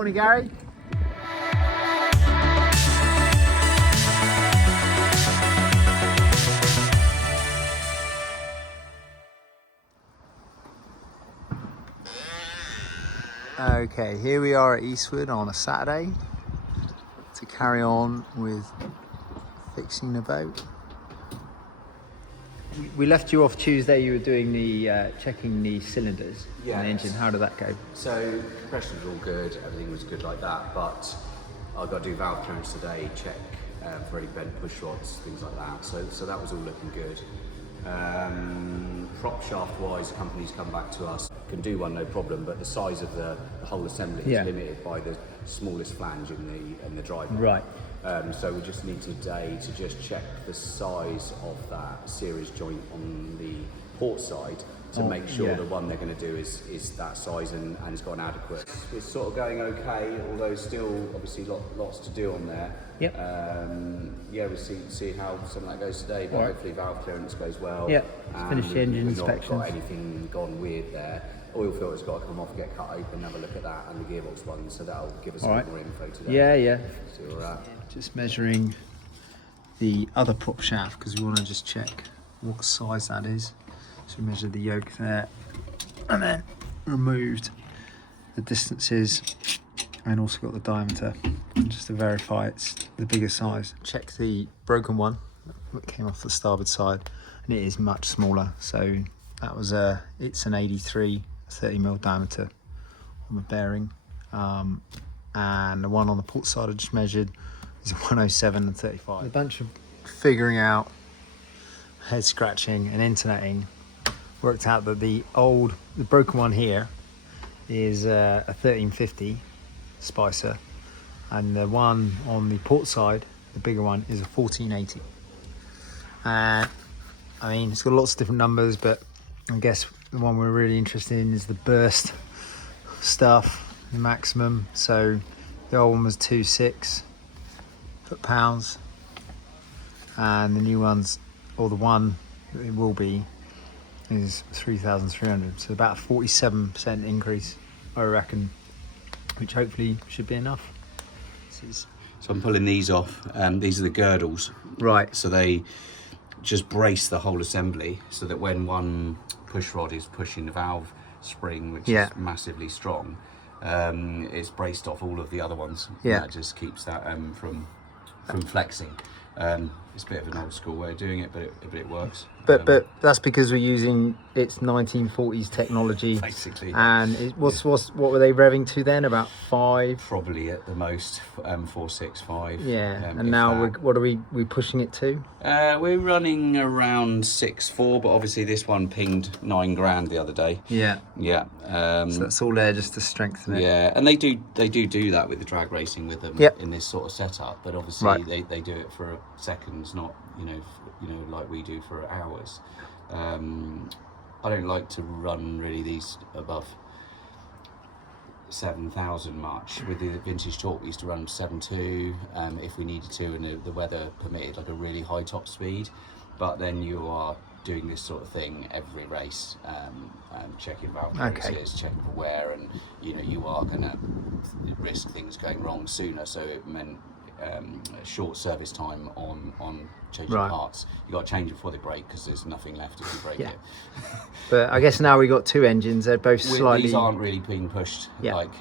Morning, Gary. Okay, here we are at Eastwood on a Saturday to carry on with fixing the boat. We left you off Tuesday. You were doing the checking the cylinders and the engine. How did that go? So compression was all good, everything was good like that, but I've got to do valve clearance today, check for any bent push rods, things like that. So that was all looking good. Propshaft wise, companies come back to us, can do one no problem, but the size of the whole assembly is limited by the smallest flange in the drive. Right. So we just need today to just check the size of that series joint on the port side to make sure the one they're going to do is that size and it's got an adequate. It's sort of going okay, although still obviously lots to do on there. Yep. We'll see how some of that goes today, but hopefully valve clearance goes well. Yeah. Finish the engine inspections. Not got anything gone weird there. Oil filter's got to come off, get cut open, have a look at that, and the gearbox one, so that'll give us a bit more info today. Yeah. See where we're at. Just measuring the other prop shaft because we want to just check what size that is. So we measured the yoke there and then removed the distances and also got the diameter just to verify it's the bigger size. Check the broken one that came off the starboard side and it is much smaller. So that was it's an 83 30mm diameter on the bearing, and the one on the port side I just measured is 107 and 35. A bunch of figuring out, head scratching and interneting, worked out that the broken one here is a 1350 Spicer, and the one on the port side, the bigger one, is a 1480. I mean, it's got lots of different numbers, but I guess the one we're really interested in is the burst stuff, the maximum. So the old one was 2.6 foot-pounds, and the new one's, or the one that it will be, is 3,300. So about a 47% increase, I reckon, which hopefully should be enough. So I'm pulling these off. These are the girdles. Right. So they just brace the whole assembly so that when one push rod is pushing the valve spring, which is massively strong, it's braced off all of the other ones. Yeah. That just keeps that from flexing. It's a bit of an old school way of doing it, but it works. But that's because we're using its 1940s technology, basically. And what were they revving to then? About 5? Probably at the most 4.65. Yeah. And now what are we pushing it to? We're running around 6.4, but obviously this one pinged 9 grand the other day. Yeah. So that's all there just to strengthen it. Yeah, and they do that with the drag racing with them in this sort of setup, but obviously they do it for seconds, not like we do for hours. I don't like to run really these above 7,000 much. With the vintage torque we used to run 7.2 if we needed to, and the weather permitted like a really high top speed, but then you are doing this sort of thing every race, checking valve clearances, checking for wear, and you are going to risk things going wrong sooner, so it meant short service time on changing parts. You got to change it before they break because there's nothing left if you break it. But I guess now we got 2 engines. They're both slightly. These aren't really being pushed like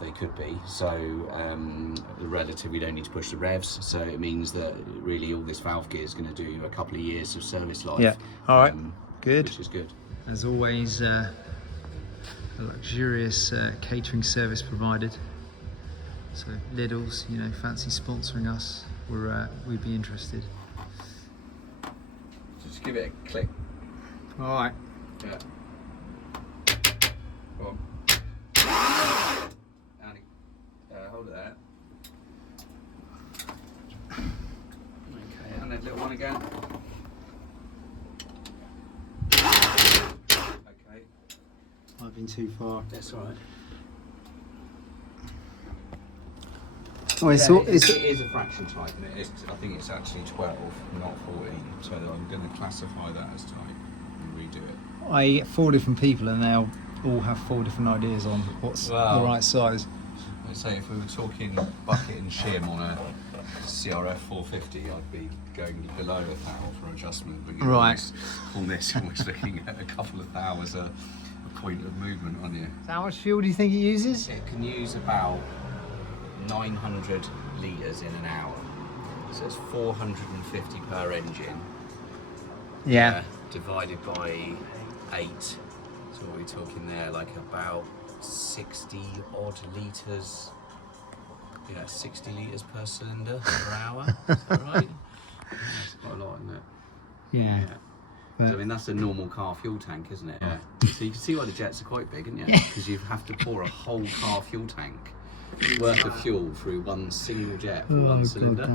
they could be. So relatively, we don't need to push the revs. So it means that really all this valve gear is going to do a couple of years of service life. Yeah. All right. Good. Which is good. As always, a luxurious catering service provided. So Lidl's, fancy sponsoring us, we'd be interested. Just give it a click. All right. Yeah. Go on. Hold it there. Okay, and that little one again. Okay. I've been too far. That's all right. Oh, it is a fraction type, and I think it's actually 12, not 14. So I'm going to classify that as type and redo it. I get 4 different people, and they'll all have 4 different ideas on what's the right size. I'd say if we were talking bucket and shim on a CRF 450, I'd be going below 1,000 for adjustment. But you're Right. on this, you're almost looking at a couple of hours a point of movement on you. So how much fuel do you think it uses? It can use about 900 litres in an hour. So it's 450 per engine. Yeah. Divided by 8. So what are we talking there? Like about 60 odd litres. Yeah, 60 litres per cylinder per hour. Is that right? That's quite a lot, isn't it? Yeah. So, I mean, that's a normal car fuel tank, isn't it? Yeah. So you can see why the jets are quite big, isn't it? Because you have to pour a whole car fuel tank worth of fuel through one single jet for one cylinder.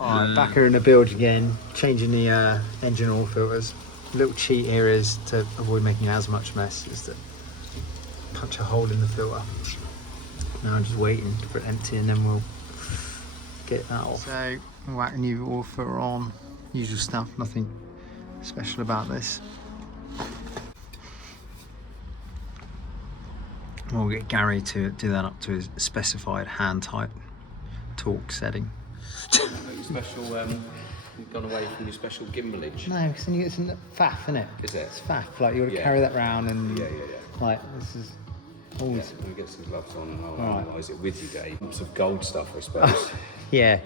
Alright, back here in the build again, changing the engine oil filters. Little cheat here is to avoid making as much mess is to punch a hole in the filter. Now I'm just waiting for it empty and then we'll get that off. So whack a new oil filter on, usual stuff, nothing special about this. We'll get Gary to do that up to his specified hand type torque setting. Special, you've gone away from your special gimbalage. No, because then you get some faff, innit? Is it? It's faff, like you got to Yeah. carry that round and Yeah. like this is always. We'll get some gloves on and I'll Alright. analyse it with you, Dave. Some gold stuff, I suppose. Yeah.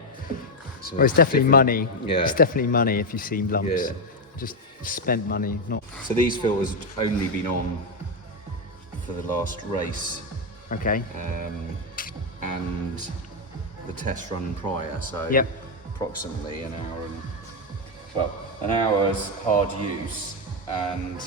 So Well, it's definitely different- money. Yeah. It's definitely money if you see lumps. Yeah. Just spent money, not. So these filters have only been on for the last race Okay. and the test run prior. So Yep. approximately an hour's hard use and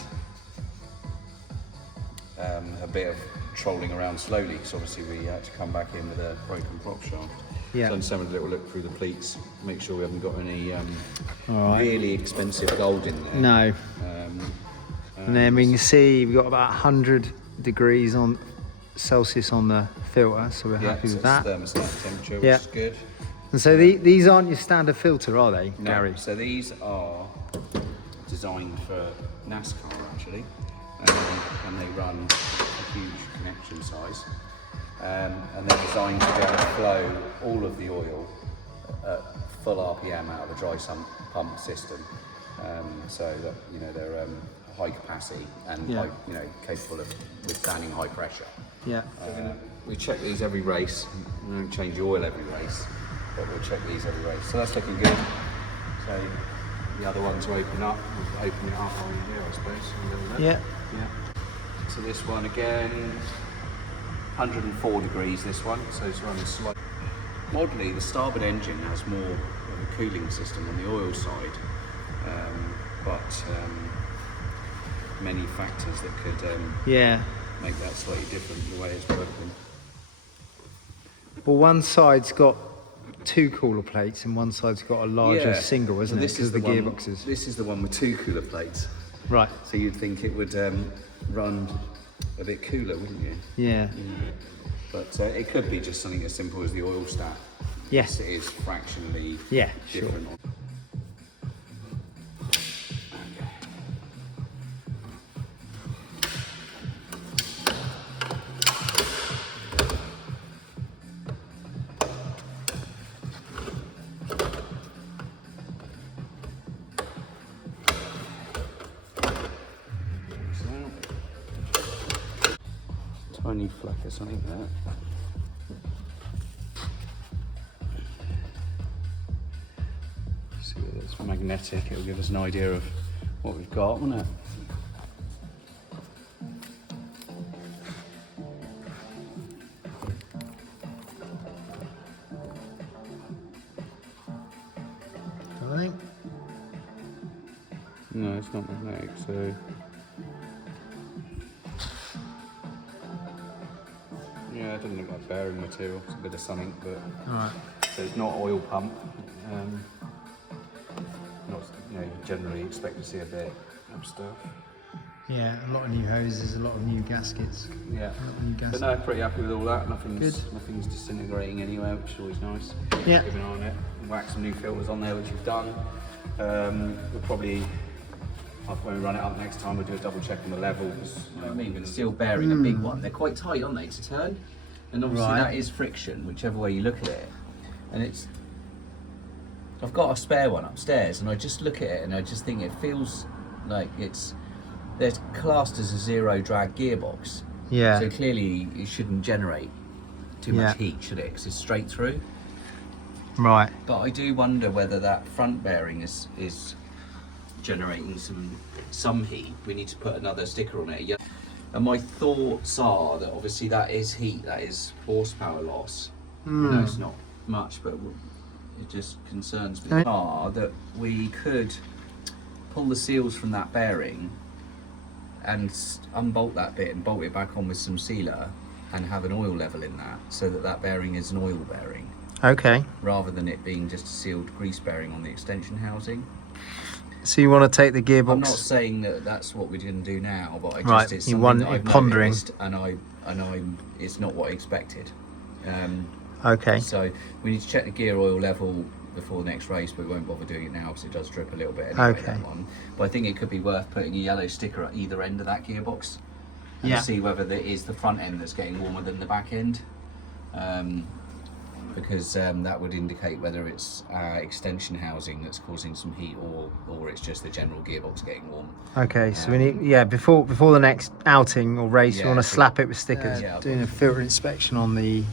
a bit of trolling around slowly because obviously we had to come back in with a broken prop shaft. Yeah. So I'm just having a little look through the pleats, make sure we haven't got any Alright. really expensive gold in there. No. And then we can see we've got about 100 degrees on Celsius on the filter, so we're happy so with that. it's thermostat temperature, which Yeah. is good. And so these aren't your standard filter, are they, No, Gary? so these are designed for NASCAR actually, and they run a huge connection size, and they're designed to be able to flow all of the oil at full RPM out of a dry sump pump system, so that they're high capacity and Yeah. capable of withstanding high pressure. Yeah. We check these every race. We don't change the oil every race, but we'll check these every race. So that's looking good. So the other ones will open up. We'll open it up on here, I suppose. A little bit. Yeah. Yeah. So this one again, 104 degrees. This one, so it's running slightly. Oddly, the starboard engine has more of a cooling system on the oil side, but many factors that could Yeah. make that slightly different the way it's working. Well, one side's got 2 cooler plates and one side's got a larger single, isn't it? This Because is of the one- gearboxes. This is the one with 2 cooler plates. Right. So you'd think it would run a bit cooler, wouldn't you? Yeah. But it could be just something as simple as the oil stat. Yes. It is fractionally Yeah, sure. different. Tiny fleck or something there. See whether it's magnetic, it'll give us an idea of what we've got, won't it? I think. No, it's not magnetic, so. Yeah, it doesn't look like bearing material, it's a bit of something, but. Alright. So it's not oil pump. You generally expect to see a bit of stuff. Yeah, a lot of new hoses, a lot of new gaskets. Yeah. A lot of new But gaskets. no, pretty happy with all that. Nothing's Good. disintegrating anywhere, which is always nice. Yeah. Keep an eye on it. Whack some new filters on there, which you've done. We'll probably when we run it up next time, we'll do a double check on the level. You know what I mean? With a steel bearing, a big one, they're quite tight, aren't they, to turn? And obviously that is friction, whichever way you look at it. And it's, I've got a spare one upstairs, and I just look at it and I just think it feels like they're classed as a zero drag gearbox. Yeah. So clearly it shouldn't generate too much heat, should it? Because it's straight through. Right. But I do wonder whether that front bearing is generating some heat. We need to put another sticker on it. Yeah. And my thoughts are that obviously that is heat, that is horsepower loss. No, it's not much, but it just concerns me. That we could pull the seals from that bearing and unbolt that bit and bolt it back on with some sealer and have an oil level in that, so that that bearing is an oil bearing. Okay. Rather than it being just a sealed grease bearing on the extension housing. So you want to take the gearbox? I'm not saying that that's what we're going to do now, but I just Right, it's you something want that I've pondering. noticed, and it's not what I expected. Okay. So we need to check the gear oil level before the next race, but we won't bother doing it now because it does drip a little bit anyway. Okay. That one. But I think it could be worth putting a yellow sticker at either end of that gearbox and Yeah. see whether it is the front end that's getting warmer than the back end. Because that would indicate whether it's extension housing that's causing some heat, or it's just the general gearbox getting warm. Okay, so we need, before the next outing or race, you want to so- slap it with stickers. Yeah, Doing a filter inspection on the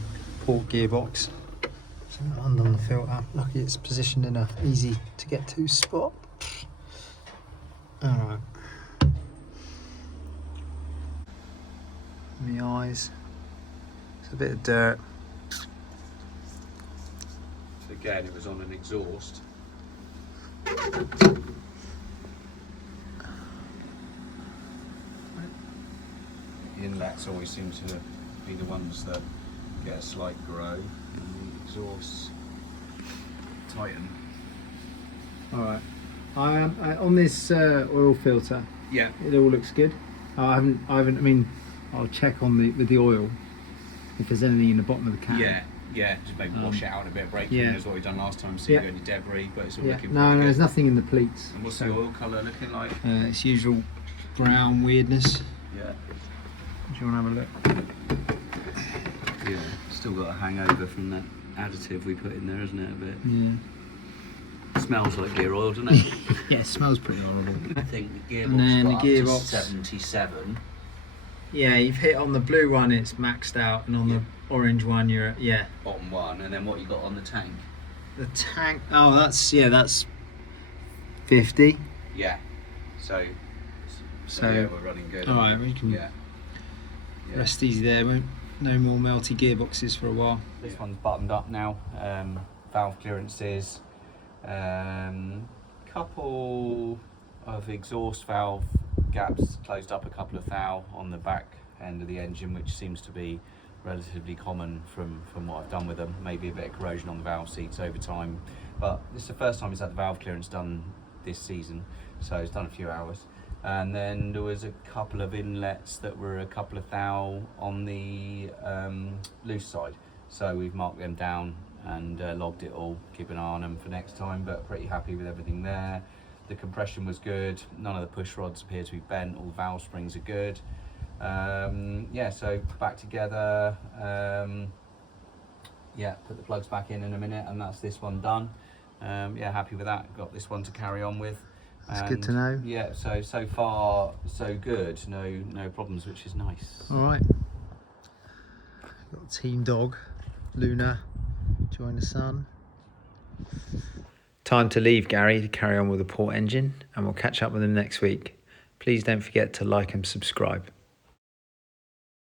port gearbox. Something under the filter. Lucky it's positioned in a easy to get to spot. Alright. In the eyes. It's a bit of dirt. Again, it was on an exhaust. The inlets always seem to be the ones that get a slight grow, and the exhausts tighten. Alright. On this oil filter, Yeah. it all looks good. I haven't. I mean, I'll check on with the oil if there's anything in the bottom of the can. Yeah, just maybe wash it out a bit, break yeah. it, as what we've done last time, see if you got any debris, but it's all looking No, pretty there's good. nothing in the pleats. And what's so, the oil colour looking like? It's usual brown weirdness. Yeah. Do you want to have a look? Yeah, still got a hangover from that additive we put in there, isn't it, a bit? Yeah. Smells like gear oil, doesn't it? Yeah, it smells pretty horrible. I think the And then gearbox the got up gearbox- to 77. Yeah, you've hit on the blue one, it's maxed out, and on the orange one, you're at, Bottom one, and then what you got on the tank? The tank. Oh, that's 50. Yeah. So So, yeah, we're running good. all right, we can Yeah. rest easy there. No more melty gearboxes for a while. This one's buttoned up now. Valve clearances. Couple of exhaust valve gaps closed up, a couple of thou on the back end of the engine, which seems to be relatively common from what I've done with them. Maybe a bit of corrosion on the valve seats over time, but this is the first time he's had the valve clearance done this season, so it's done a few hours. And then there was a couple of inlets that were a couple of thou on the loose side, so we've marked them down and logged it all, keep an eye on them for next time, but pretty happy with everything there. The compression was good, none of the push rods appear to be bent, all the valve springs are good. Yeah, so back together, yeah, put the plugs back in a minute, and that's this one done. Yeah, happy with that, got this one to carry on with. That's good to know. Yeah, so far so good, no problems, which is nice. All right. Got team dog, Luna, join the sun. Time to leave Gary to carry on with the port engine, and we'll catch up with him next week. Please don't forget to like and subscribe.